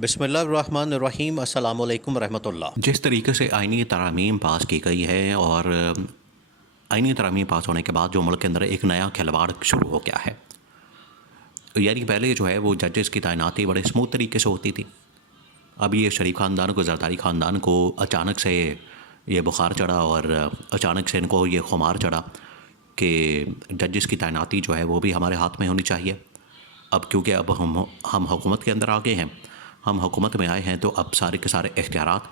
बिस्मिल्लाहिर्रहमानिर्रहीम अस्सलामु अलैकुम रहमतुल्लाह। जिस तरीके से आईनी तरामीम पास की गई है और आईनी तरामीम पास होने के बाद जो मुल्क के अंदर एक नया खिलवाड़ शुरू हो गया है, यानी पहले जो है वो जजेस की तैनाती बड़े स्मूथ तरीके से होती थी। अब ये शरीफ ख़ानदान को, ज़रदारी ख़ानदान को अचानक से ये बुखार चढ़ा और अचानक से इनको ये खुमार चढ़ा कि जजेस की तैनाती जो है वो भी हमारे हाथ में होनी चाहिए। अब क्योंकि अब हम हुकूमत के अंदर आ गए हैं, हम हुकूमत में आए हैं, तो अब सारे के सारे इख्तियारात,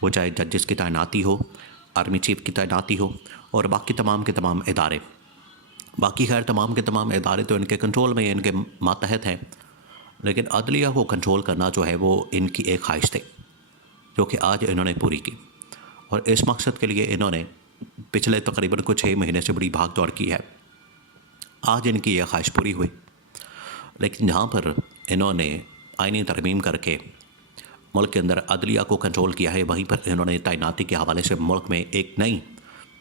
वो चाहे जजेस की तैनाती हो, आर्मी चीफ़ की तैनाती हो और बाकी तमाम के तमाम इदारे, बाकी खैर तमाम के तमाम इदारे तो इनके कंट्रोल में, इनके मातहत हैं, लेकिन अदलिया को कंट्रोल करना जो है वो इनकी एक ख्वाहिश थी जो कि आज इन्होंने पूरी की। और इस मकसद के लिए इन्होंने पिछले तकरीबन कुछ 6 महीने से बड़ी भाग दौड़ की है। आज इनकी यह ख्वाहिश पूरी हुई, लेकिन जहाँ पर इन्होंने आईनी तरमीम करके मुल्क के अंदर अदलिया को कंट्रोल किया है, वहीं पर इन्होंने तैनाती के हवाले से मुल्क में एक नई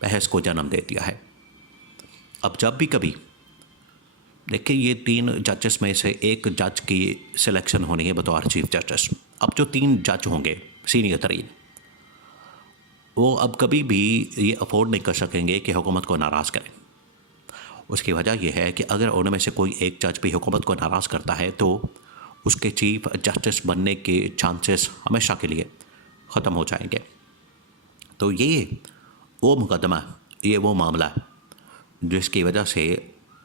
बहस को जन्म दे दिया है। अब जब भी कभी देखिए, ये 3 जजेस में से एक जज की सिलेक्शन होनी है बतौर चीफ जस्टिस। अब जो 3 जज होंगे सीनियर तरीन, वो अब कभी भी ये अफोर्ड नहीं कर सकेंगे कि हुकूमत को नाराज़ करें। उसकी वजह यह है कि अगर उनमें से कोई एक जज भी हुकूमत को नाराज़ करता है तो उसके चीफ जस्टिस बनने के चांसेस हमेशा के लिए ख़त्म हो जाएंगे। तो ये वो मुकदमा, ये वो मामला है जिसकी वजह से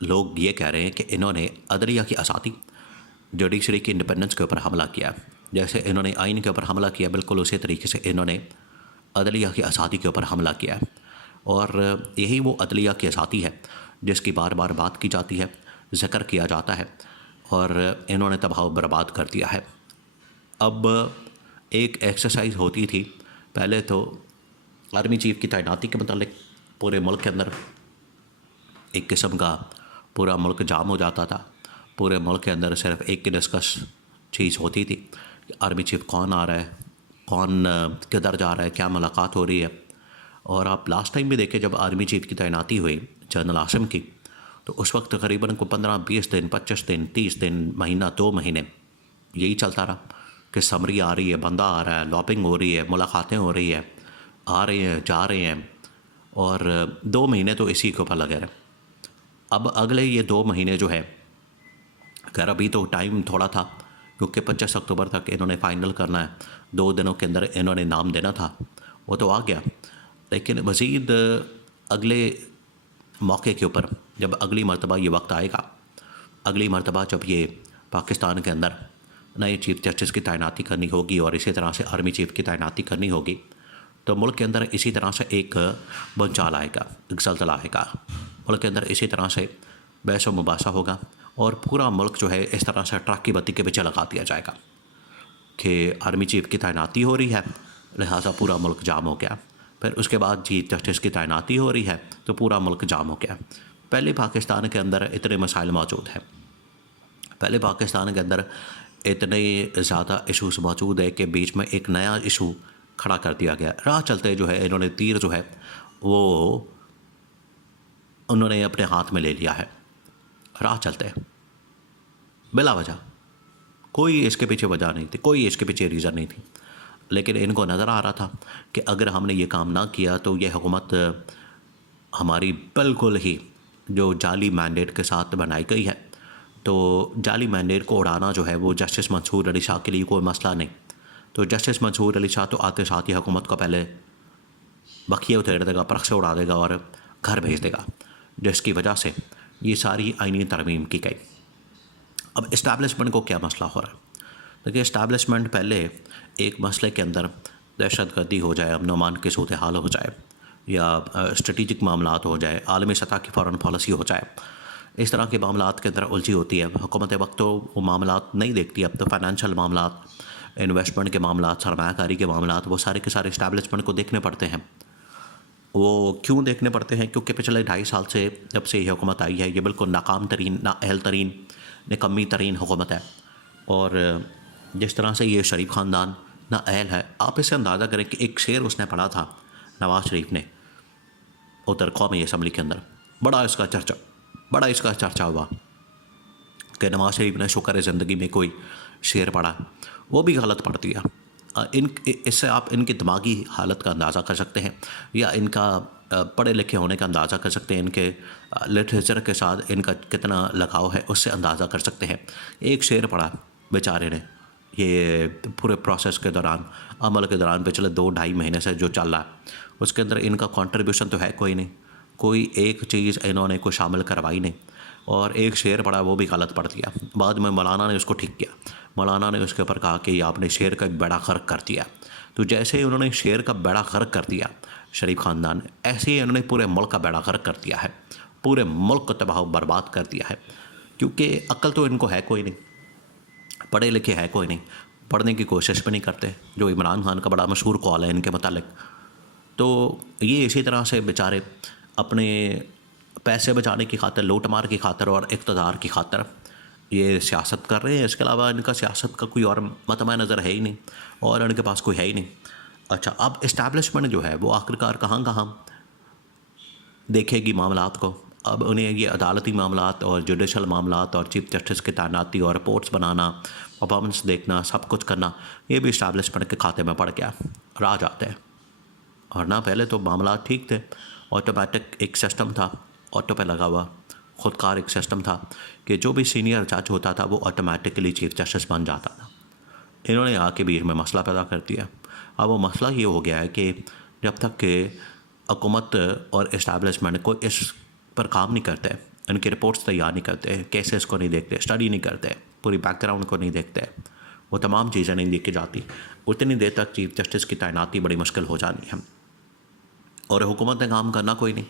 लोग ये कह रहे हैं कि इन्होंने अदलिया की आज़ादी, जुडिशरी की इंडिपेंडेंस के ऊपर हमला किया। जैसे इन्होंने आइन के ऊपर हमला किया, बिल्कुल उसी तरीके से इन्होंने अदलिया की आज़ादी के ऊपर हमला किया। और यही वो अदलिया की आज़ादी है जिसकी बार बार बात की जाती है, ज़िक्र किया जाता है, और इन्होंने तबाह बर्बाद कर दिया है। अब एक एक्सरसाइज होती थी पहले तो आर्मी चीफ़ की तैनाती के मतलब पूरे मुल्क के अंदर एक किस्म का पूरा मुल्क जाम हो जाता था। पूरे मुल्क के अंदर सिर्फ एक की डिस्कस चीज़ होती थी कि आर्मी चीफ़ कौन आ रहा है, कौन किधर जा रहा है, क्या मुलाकात हो रही है। और आप लास्ट टाइम भी देखें जब आर्मी चीफ़ की तैनाती हुई जनरल आसिम की, तो उस वक्त तकरीबन को 15-20 दिन, 25 दिन, 30 दिन, महीना, 2 महीने यही चलता रहा कि समरी आ रही है, बंदा आ रहा है, लॉबिंग हो रही है, मुलाकातें हो रही है, आ रहे हैं, जा रहे हैं, और 2 महीने तो इसी के ऊपर लगे रहे। अब अगले ये 2 महीने जो है, खैर अभी तो टाइम थोड़ा था क्योंकि 25 अक्टूबर तक इन्होंने फ़ाइनल करना है, 2 दिनों के अंदर इन्होंने नाम देना था, वो तो आ गया। लेकिन मज़ीद अगले मौके के ऊपर जब अगली मरतबा ये वक्त आएगा, अगली मरतबा जब ये पाकिस्तान के अंदर नए चीफ़ जस्टिस की तैनाती करनी होगी और इसी तरह से आर्मी चीफ़ की तैनाती करनी होगी, तो मुल्क के अंदर इसी तरह से एक भूचाल आएगा, एक ज़लज़ला आएगा। मुल्क के अंदर इसी तरह से बहस व मुबासा होगा और पूरा मुल्क जो है इस तरह से ट्रक की बत्ती के पीछे लगा दिया जाएगा कि आर्मी चीफ़ की तैनाती हो रही है, लिहाजा पूरा मुल्क जाम हो गया। फिर उसके बाद चीफ जस्टिस की तैनाती हो रही है तो पूरा मुल्क जाम हो गया। पहले पाकिस्तान के अंदर इतने मसाइल मौजूद हैं, पहले पाकिस्तान के अंदर इतने ज़्यादा इशूज़ मौजूद है कि बीच में एक नया इशू खड़ा कर दिया गया। राह चलते जो है इन्होंने तीर जो है वो उन्होंने अपने हाथ में ले लिया है। राह चलते बिला वजह, कोई इसके पीछे वजह नहीं थी, कोई इसके पीछे रीज़न नहीं थी, लेकिन इनको नज़र आ रहा था कि अगर हमने ये काम ना किया तो ये हुकूमत हमारी बिल्कुल ही जो जाली मैंडेट के साथ बनाई गई है, तो जाली मैंडेट को उड़ाना जो है वो जस्टिस मंसूर अली शाह के लिए कोई मसला नहीं। तो जस्टिस मंसूर अली शाह तो आते साथ ही हुकूमत को पहले बखिए उधेड़ देगा, परख से उड़ा देगा और घर भेज देगा, जिसकी वजह से ये सारी आईनी तरमीम की गई। अब इस्टेब्लिशमेंट को क्या मसला हो रहा है? देखिए, इस्टेब्लिशमेंट पहले एक मसले के अंदर दहशतगर्दी हो जाए, अमन अमान की सूरत हाल हो जाए, या स्ट्रेटिजिक मामलात हो जाए, आलमी सतह की फ़ॉरेन पॉलिसी हो जाए, इस तरह के मामलात के अंदर उलझी होती है हुकूमत। वक्त तो वो मामलात नहीं देखती। अब तो फाइनेंशियल मामलात, इन्वेस्टमेंट के मामलात, सरमायाकारी के मामलात, वो सारे के सारे इस्टेब्लिशमेंट को देखने पड़ते हैं। वो क्यों देखने पड़ते हैं? क्योंकि पिछले 2.5 साल से जब से ये हुकूमत आई है, ये बिल्कुल नाकाम तरीन, नाअहल तरीन, निकम्मी तरीन हुकूमत है। और जिस तरह से ये शरीफ ख़ानदान नाअहल है, आप इससे अंदाज़ा करें कि एक शेर उसने पढ़ा था नवाज़ शरीफ ने उधर कौमी असम्बली के अंदर, बड़ा इसका चर्चा हुआ कि नवाज़ शरीफ ने शुक्र ज़िंदगी में कोई शेर पढ़ा वो भी गलत पढ़ दिया। इससे आप इनकी दिमागी हालत का अंदाज़ा कर सकते हैं या इनका पढ़े लिखे होने का अंदाज़ा कर सकते हैं, इनके लिटरेचर के साथ इनका कितना लगाव है उससे अंदाज़ा कर सकते हैं। एक शेर पढ़ा बेचारे ने ये पूरे प्रोसेस के दौरान, अमल के दौरान पिछले 2-2.5 महीने से जो चल रहा है, उसके अंदर इनका कंट्रीब्यूशन तो है कोई नहीं, कोई एक चीज़ इन्होंने को शामिल करवाई नहीं। और एक शेर पढ़ा वो भी गलत पढ़ दिया। बाद में मौलाना ने उसको ठीक किया। मौलाना ने उसके ऊपर कहा कि आपने शेर का बेड़ा गर्क कर दिया। तो जैसे ही उन्होंने शेर का बेड़ा गर्क कर दिया शरीफ ख़ानदान ने, ऐसे ही उन्होंने पूरे मुल्क का बेड़ा गर्क कर दिया है, पूरे मुल्क को तबाह बर्बाद कर दिया है। क्योंकि अक्ल तो इनको है कोई नहीं, पढ़े लिखे है कोई नहीं, पढ़ने की कोशिश भी नहीं करते, जो इमरान खान का बड़ा मशहूर कॉल है इनके मतलब। तो ये इसी तरह से बेचारे अपने पैसे बचाने की खातिर, लूट मार की खातिर और इक़्तिदार की खातिर ये सियासत कर रहे हैं। इसके अलावा इनका सियासत का कोई और मतमा नज़र है ही नहीं और इनके पास कोई है ही नहीं। अच्छा, अब इस्टेब्लिशमेंट जो है वो आखिरकार कहाँ कहाँ देखेगी मामलात को। अब उन्हें ये अदालती मामलात और जुडिशल मामलात और चीफ जस्टिस की तैनाती और रिपोर्ट्स बनाना, परफॉर्मेंस देखना, सब कुछ करना, ये भी इस्टेब्लिशमेंट के खाते में पड़ गया, राज आते हैं। और ना पहले तो मामला ठीक थे, ऑटोमेटिक एक सिस्टम था, ऑटो पे लगा हुआ खुदकार एक सिस्टम था कि जो भी सीनियर जज होता था वो ऑटोमेटिकली चीफ जस्टिस बन जाता था। इन्होंने आके बीच में मसला पैदा कर दिया। अब वो मसला ये हो गया है कि जब तक कि हुकूमत और इस्टेब्लिशमेंट को इस पर काम नहीं करते, इनकी रिपोर्ट्स तैयार नहीं करते, केसेस को नहीं देखते, स्टडी नहीं करते, पूरी बैकग्राउंड को नहीं देखते, वो तमाम चीज़ें नहीं देखी जाती, उतनी देर तक चीफ जस्टिस की तैनाती बड़ी मुश्किल हो जानी है। और हुकूमत ने काम करना कोई नहीं।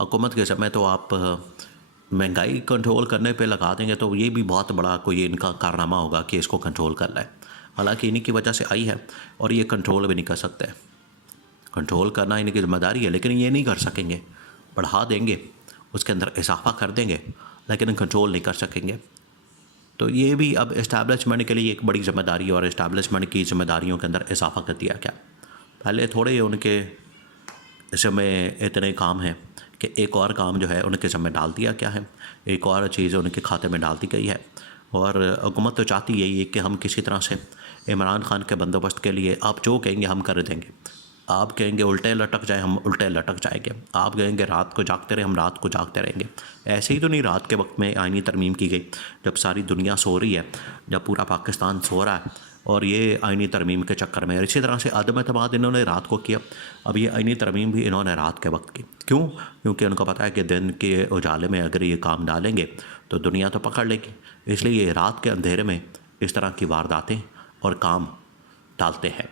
हुकूमत के समय तो आप महंगाई कंट्रोल करने पे लगा देंगे तो ये भी बहुत बड़ा कोई इनका कारनामा होगा कि इसको कंट्रोल कर लें। हालांकि इन्हीं की वजह से आई है और ये कंट्रोल भी नहीं कर सकते। कंट्रोल करना इनकी जिम्मेदारी है, लेकिन ये नहीं कर सकेंगे। बढ़ा देंगे, उसके अंदर इजाफा कर देंगे, लेकिन कंट्रोल नहीं कर सकेंगे। तो ये भी अब इस्टेब्लिशमेंट के लिए एक बड़ी जिम्मेदारी और इस्टेब्लिशमेंट की जिम्मेदारियों के अंदर इजाफा कर दिया गया। पहले थोड़े उनके इसमें इतने काम हैं कि एक और काम जो है उनके ज़िम्मे डाल दिया गया है, एक और चीज़ उनके खाते में डाल दी गई है। और हुकूमत तो चाहती यही है कि हम किसी तरह से इमरान खान के बंदोबस्त के लिए आप जो कहेंगे हम कर देंगे। आप कहेंगे उल्टे लटक जाए, हम उल्टे लटक जाएंगे। आप कहेंगे रात को जागते रहे, हम रात को जागते रहेंगे। ऐसे ही तो नहीं रात के वक्त में आईनी तरमीम की गई, जब सारी दुनिया सो रही है, जब पूरा पाकिस्तान सो रहा है, और ये आईनी तरमीम के चक्कर में। इसी तरह से अदम एतमाद इन्होंने रात को किया, अब ये आईनी तरमीम भी इन्होंने रात के वक्त की। क्यों? क्योंकि उनको पता है कि दिन के उजाले में अगर ये काम डालेंगे तो दुनिया तो पकड़ लेगी, इसलिए ये रात के अंधेरे में इस तरह की वारदातें और काम डालते हैं।